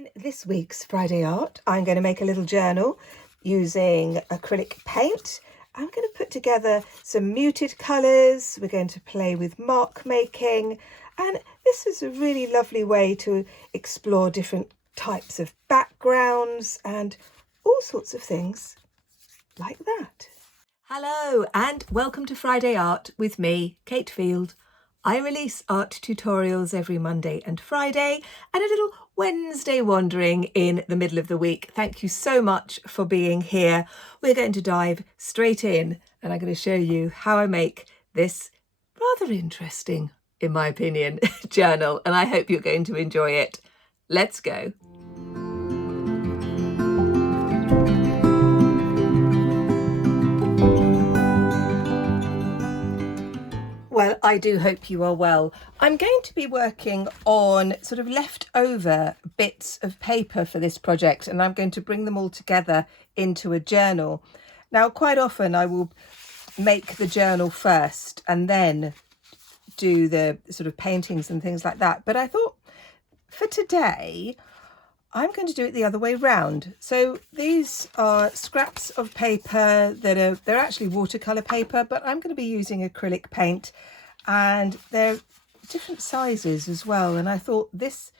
In this week's Friday Art, I'm going to make a little journal using acrylic paint. I'm going to put together some muted colours. We're going to play with mark making, and this is a really lovely way to explore different types of backgrounds and all sorts of things like that. Hello and welcome to Friday Art with me, Cate Field. I release art tutorials every Monday and Friday and a little Wednesday wandering in the middle of the week. Thank you so much for being here. We're going to dive straight in and I'm going to show you how I make this rather interesting, in my opinion, journal, and I hope you're going to enjoy it. Let's go. Well, I do hope you are well. I'm going to be working on sort of leftover bits of paper for this project, and I'm going to bring them all together into a journal. Now, quite often I will make the journal first and then do the sort of paintings and things like that. But I thought for today, I'm going to do it the other way round. So these are scraps of paper they're actually watercolour paper, but I'm going to be using acrylic paint, and they're different sizes as well. And I thought this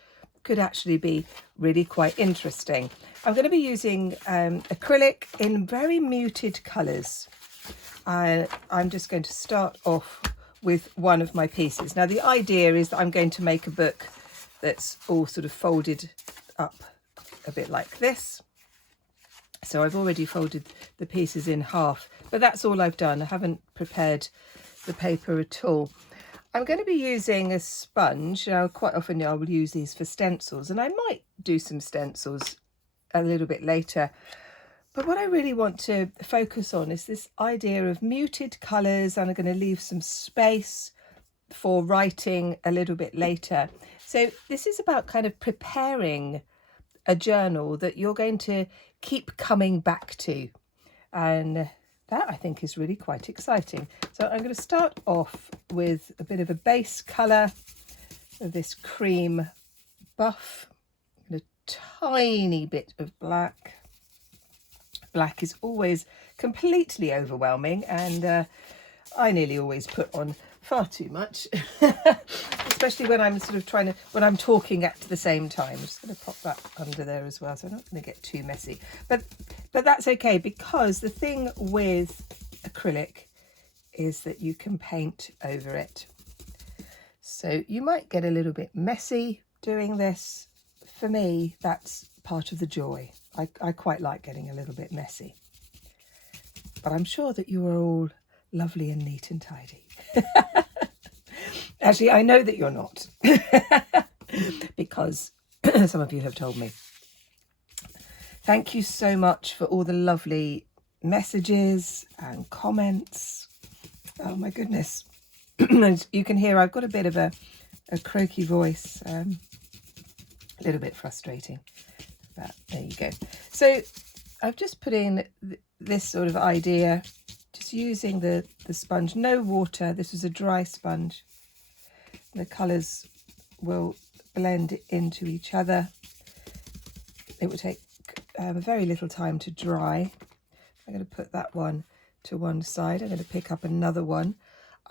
could actually be really quite interesting. I'm going to be using acrylic in very muted colours. I'm just going to start off with one of my pieces. Now the idea is that I'm going to make a book that's all sort of folded up a bit like this. So I've already folded the pieces in half, but that's all I've done. I haven't prepared the paper at all. I'm going to be using a sponge. Now, quite often I will use these for stencils, and I might do some stencils a little bit later. But what I really want to focus on is this idea of muted colours, and I'm going to leave some space for writing a little bit later. So this is about kind of preparing a journal that you're going to keep coming back to, and that I think is really quite exciting. So I'm going to start off with a bit of a base colour of this cream buff and a tiny bit of black. Black is always completely overwhelming, and I nearly always put on far too much, especially when I'm sort of when I'm talking at the same time. I'm just going to pop that under there as well, so I'm not going to get too messy. But that's okay, because the thing with acrylic is that you can paint over it. So you might get a little bit messy doing this. For me, that's part of the joy. I quite like getting a little bit messy. But I'm sure that you are all lovely and neat and tidy. Actually, I know that you're not, because some of you have told me. Thank you so much for all the lovely messages and comments. Oh my goodness. As you can hear, I've got a bit of a croaky voice, a little bit frustrating, but there you go. So I've just put in this sort of idea, just using the sponge, no water. This is a dry sponge. The colours will blend into each other. It will take very little time to dry. I'm going to put that one to one side. I'm going to pick up another one.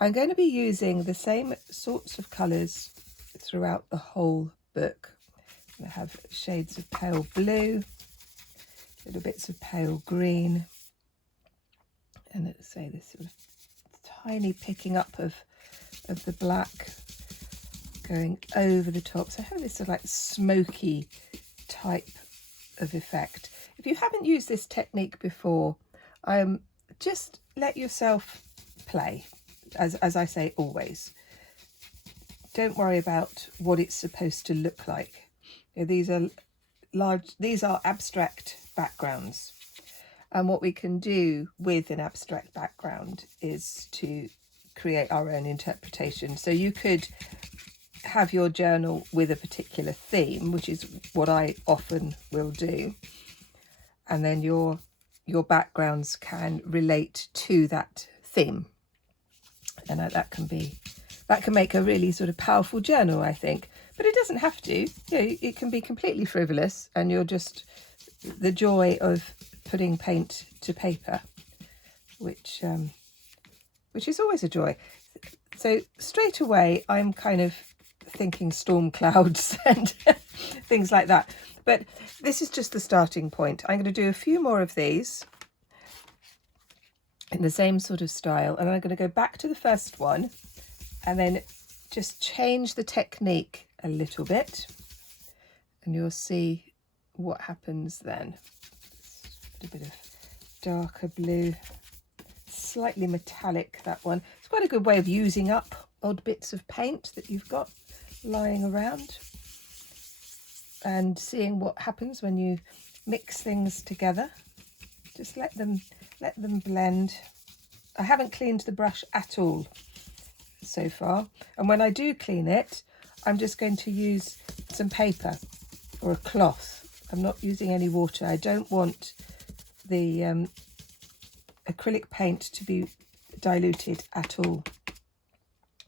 I'm going to be using the same sorts of colours throughout the whole book. I'm going to have shades of pale blue, little bits of pale green, and let's say this sort of tiny picking up of the black going over the top. So I have this sort of like smoky type of effect. If you haven't used this technique before, just let yourself play, as I say always. Don't worry about what it's supposed to look like. You know, these are abstract backgrounds. And what we can do with an abstract background is to create our own interpretation. So you could have your journal with a particular theme, which is what I often will do. And then your backgrounds can relate to that theme. And that can make a really sort of powerful journal, I think. but it doesn't have to. You know, it can be completely frivolous, and you're just the joy of putting paint to paper, which is always a joy. So straight away, I'm kind of thinking storm clouds and things like that. But this is just the starting point. I'm going to do a few more of these in the same sort of style, and I'm going to go back to the first one and then just change the technique a little bit, and you'll see what happens then. Just a bit of darker blue, slightly metallic, that one. It's quite a good way of using up odd bits of paint that you've got lying around and seeing what happens when you mix things together. Just let them blend. I haven't cleaned the brush at all so far, and when I do clean it, I'm just going to use some paper or a cloth. I'm not using any water. I don't want the acrylic paint to be diluted at all.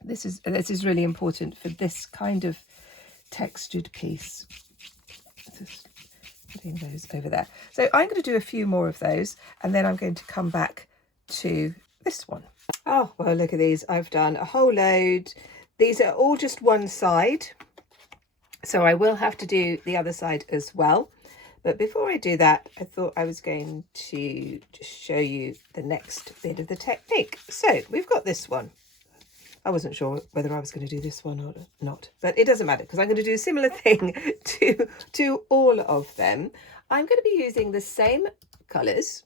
This is really important for this kind of textured piece. Just putting those over there. So I'm going to do a few more of those, and then I'm going to come back to this one. Oh, well, look at these. I've done a whole load. These are all just one side, so I will have to do the other side as well. But before I do that, I thought I was going to just show you the next bit of the technique. So we've got this one. I wasn't sure whether I was going to do this one or not, but it doesn't matter because I'm going to do a similar thing to all of them. I'm going to be using the same colours,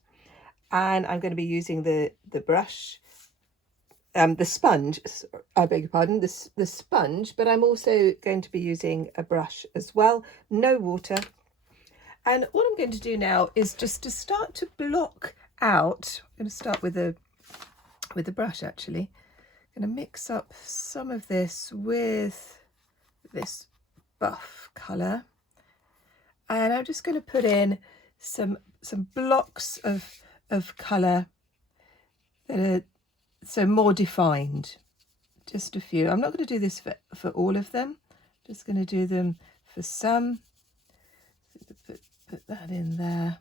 and I'm going to be using the brush, the sponge, I beg your pardon, the sponge, but I'm also going to be using a brush as well, no water. And what I'm going to do now is just to start to block out. I'm going to start with the brush actually. I'm going to mix up some of this with this buff colour, and I'm just going to put in some blocks of colour that are so more defined. Just a few. I'm not going to do this for all of them. I'm just going to do them for some. Put that in there.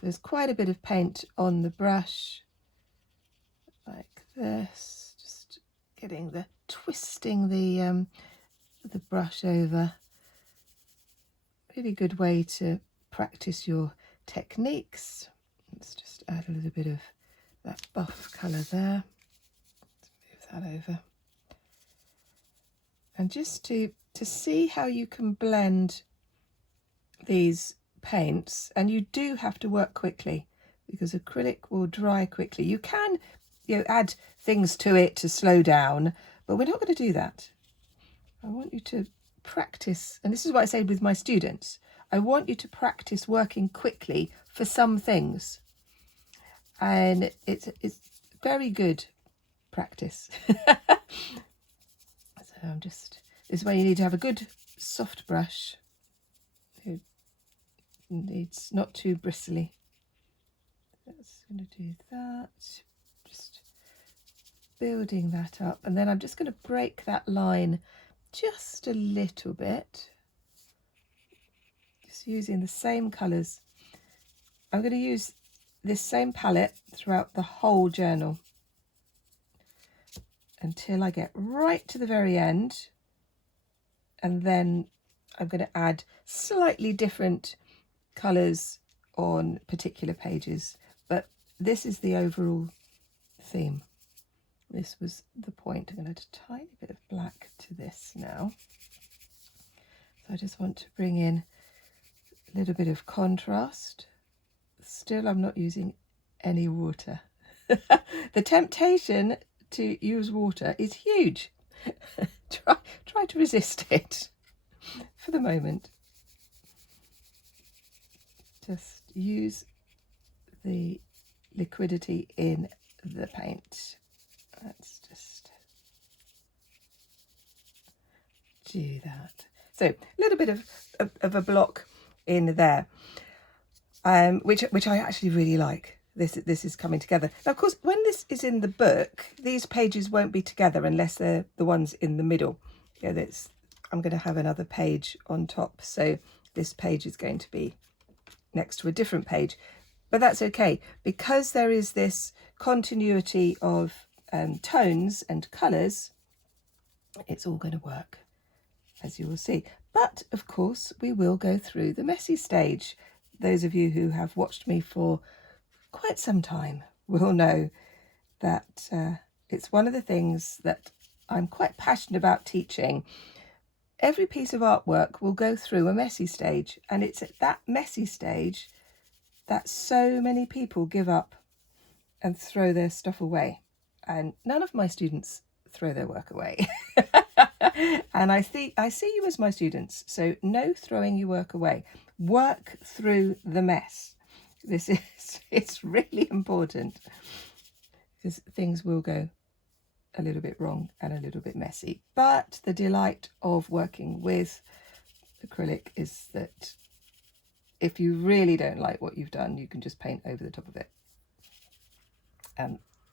There's quite a bit of paint on the brush, like this. Just getting twisting the brush over. Really good way to practice your techniques. Let's just add a little bit of that buff colour there. Let's move that over. And just to see how you can blend these paints, and you do have to work quickly because acrylic will dry quickly. You can, add things to it to slow down, but we're not going to do that. I want you to practice, and this is what I say with my students. I want you to practice working quickly for some things, and it's very good practice. So this is where you need to have a good soft brush. It's not too bristly. That's going to do that. Just building that up, and then I'm just going to break that line just a little bit. Just using the same colours. I'm going to use this same palette throughout the whole journal until I get right to the very end, and then I'm going to add slightly different colours on particular pages, but this is the overall theme. This was the point. I'm going to add a tiny bit of black to this now. So I just want to bring in a little bit of contrast. Still, I'm not using any water. The temptation to use water is huge. Try to resist it for the moment. Just use the liquidity in the paint. Let's just do that. So a little bit of a block in there, which I actually really like. This is coming together. Now, of course, when this is in the book, these pages won't be together unless they're the ones in the middle. I'm going to have another page on top, so this page is going to be next to a different page, but that's okay because there is this continuity of tones and colours. It's all going to work, as you will see. But of course we will go through the messy stage. Those of you who have watched me for quite some time will know that it's one of the things that I'm quite passionate about teaching. Every piece of artwork will go through a messy stage, and it's at that messy stage that so many people give up and throw their stuff away. And none of my students throw their work away. And I see you as my students, so no throwing your work away. Work through the mess. It's really important, because things will go a little bit wrong and a little bit messy. But the delight of working with acrylic is that if you really don't like what you've done, you can just paint over the top of it.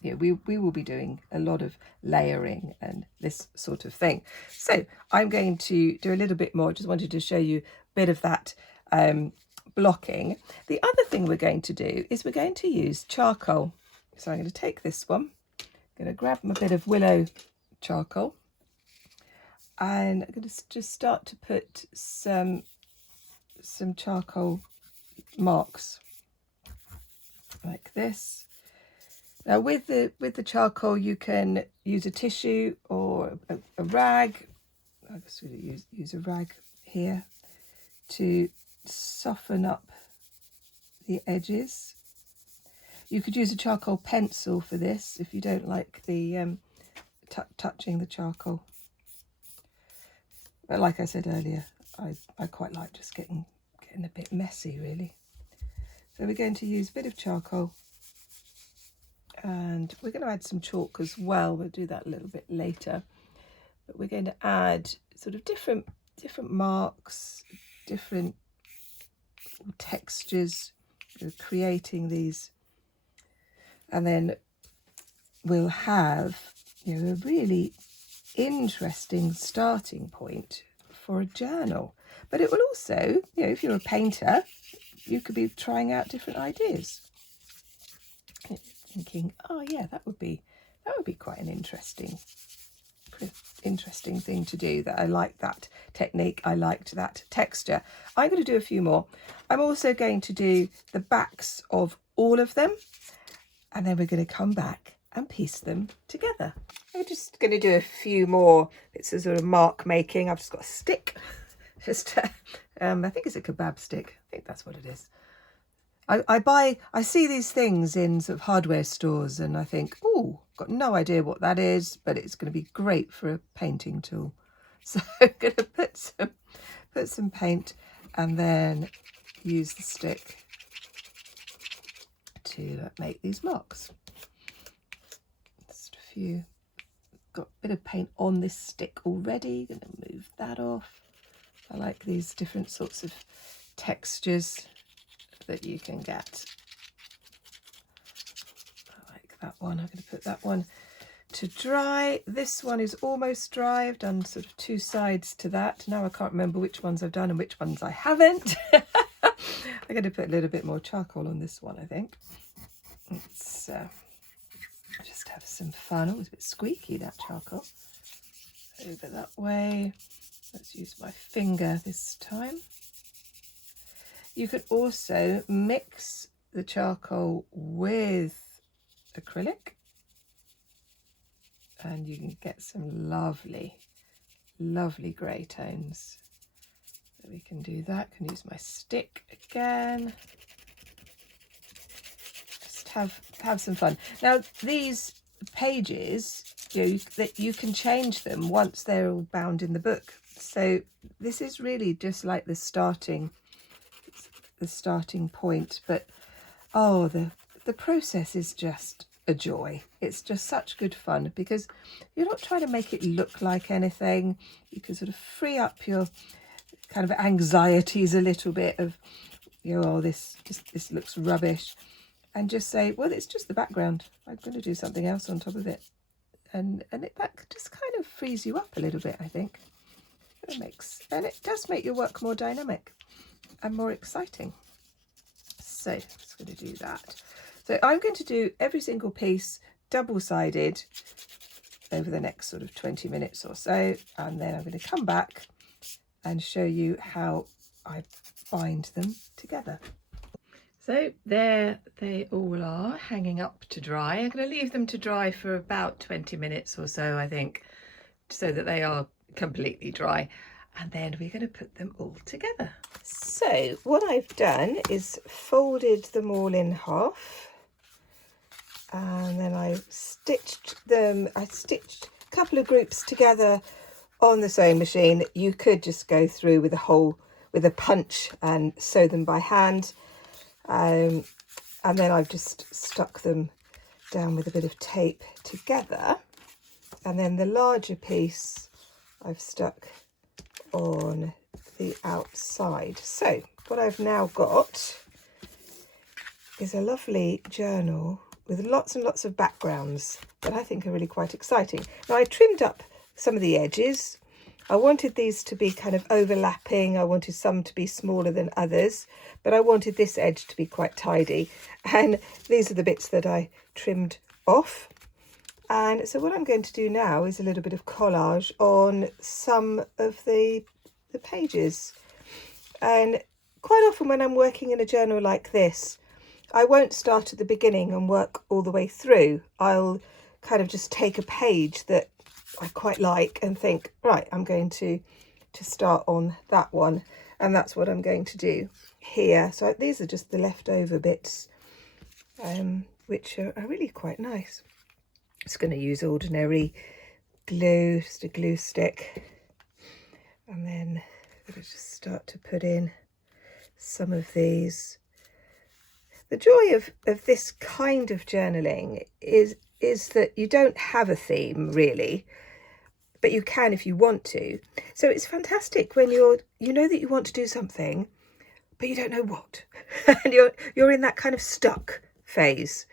Yeah, we will be doing a lot of layering and this sort of thing. So I'm going to do a little bit more. Just wanted to show you a bit of that blocking. The other thing we're going to do is we're going to use charcoal. So I'm going to take this one. I'm going to grab a bit of willow charcoal, and I'm going to just start to put some charcoal marks like this. Now with the charcoal, you can use a tissue or a rag. I guess we use a rag here to soften up the edges. You could use a charcoal pencil for this if you don't like the touching the charcoal. But like I said earlier, I quite like just getting a bit messy, really. So we're going to use a bit of charcoal, and we're going to add some chalk as well. We'll do that a little bit later. But we're going to add sort of different marks, different textures, creating these. And then we'll have, a really interesting starting point for a journal. But it will also, if you're a painter, you could be trying out different ideas. Thinking, oh yeah, that would be quite an interesting thing to do. That I like that technique, I liked that texture. I'm going to do a few more. I'm also going to do the backs of all of them, and then we're going to come back and piece them together. I'm just going to do a few more bits of sort of mark making. I've just got a stick, I think it's a kebab stick. I think that's what it is. I see these things in sort of hardware stores, and I think, oh, got no idea what that is, but it's going to be great for a painting tool. So I'm going to put some paint and then use the stick to make these marks. Just a few. Got a bit of paint on this stick already. Going to move that off. I like these different sorts of textures that you can get. I like that one. I'm going to put that one to dry. This one is almost dry. I've done sort of two sides to that. Now I can't remember which ones I've done and which ones I haven't. I'm going to put a little bit more charcoal on this one, I think. Let's just have some fun. Oh, it's a bit squeaky, that charcoal. Over that way. Let's use my finger this time. You could also mix the charcoal with acrylic, and you can get some lovely grey tones. So we can do that. Can use my stick again. Just have some fun. Now these pages, that you can change them once they're all bound in the book. So this is really just like the starting point, but oh, the process is just a joy. It's just such good fun because you're not trying to make it look like anything. You can sort of free up your kind of anxieties a little bit of, oh, this looks rubbish, and just say, well, it's just the background. I'm going to do something else on top of it, and that just kind of frees you up a little bit, I think. And it does make your work more dynamic and more exciting. So I'm just going to do that. So I'm going to do every single piece double-sided over the next sort of 20 minutes or so, and then I'm going to come back and show you how I bind them together. So there they all are, hanging up to dry. I'm going to leave them to dry for about 20 minutes or so, I think, so that they are completely dry, and then we're going to put them all together. So what I've done is folded them all in half, and then I stitched them. I stitched a couple of groups together on the sewing machine. You could just go through with a punch and sew them by hand, and then I've just stuck them down with a bit of tape together, and then the larger piece I've stuck on the outside. So what I've now got is a lovely journal with lots and lots of backgrounds that I think are really quite exciting. Now, I trimmed up some of the edges. I wanted these to be kind of overlapping. I wanted some to be smaller than others, but I wanted this edge to be quite tidy. And these are the bits that I trimmed off. And so what I'm going to do now is a little bit of collage on some of the pages. And quite often when I'm working in a journal like this, I won't start at the beginning and work all the way through. I'll kind of just take a page that I quite like and think, right, I'm going to start on that one. And that's what I'm going to do here. So these are just the leftover bits, which are really quite nice. Just going to use ordinary glue, just a glue stick. And then I'm going to just start to put in some of these. The joy of this kind of journaling is that you don't have a theme really, but you can if you want to. So it's fantastic when you know that you want to do something, but you don't know what, and you're in that kind of stuck phase.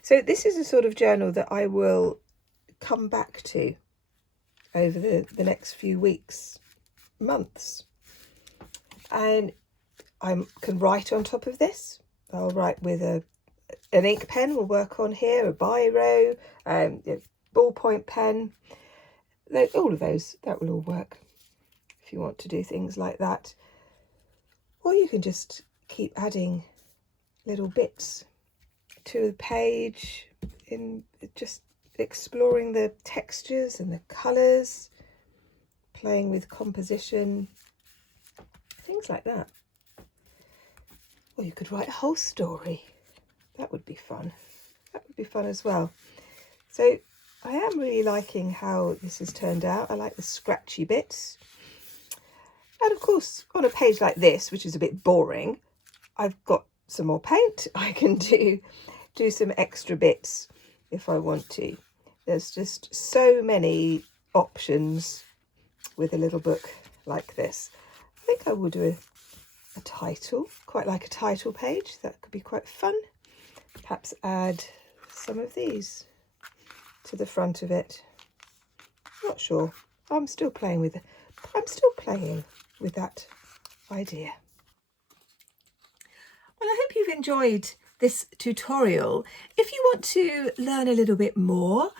So this is a sort of journal that I will come back to over the next few weeks, months, and I can write on top of this. I'll write with an ink pen will work on here, a biro, ballpoint pen. All of those, that will all work if you want to do things like that. Or you can just keep adding little bits to the page, in just exploring the textures and the colours, playing with composition, things like that. Or you could write a whole story. That would be fun. That would be fun as well. So I am really liking how this has turned out. I like the scratchy bits. And of course, on a page like this, which is a bit boring, I've got some more paint. I can do some extra bits if I want to. There's just so many options with a little book like this. I think I will do a title, quite like a title page. That could be quite fun. Perhaps add some of these to the front of it. Not sure. I'm still playing with that idea. Well, I hope you've enjoyed this tutorial. If you want to learn a little bit more,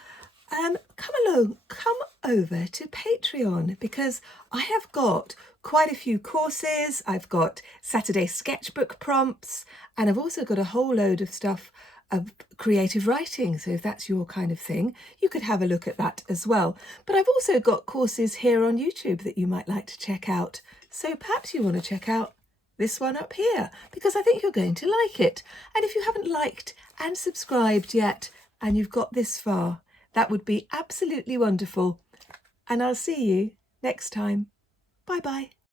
come over to Patreon, because I have got quite a few courses. I've got Saturday sketchbook prompts, and I've also got a whole load of stuff of creative writing. So if that's your kind of thing, you could have a look at that as well. But I've also got courses here on YouTube that you might like to check out. So perhaps you want to check out this one up here, because I think you're going to like it. And if you haven't liked and subscribed yet, and you've got this far, that would be absolutely wonderful. And I'll see you next time. Bye bye.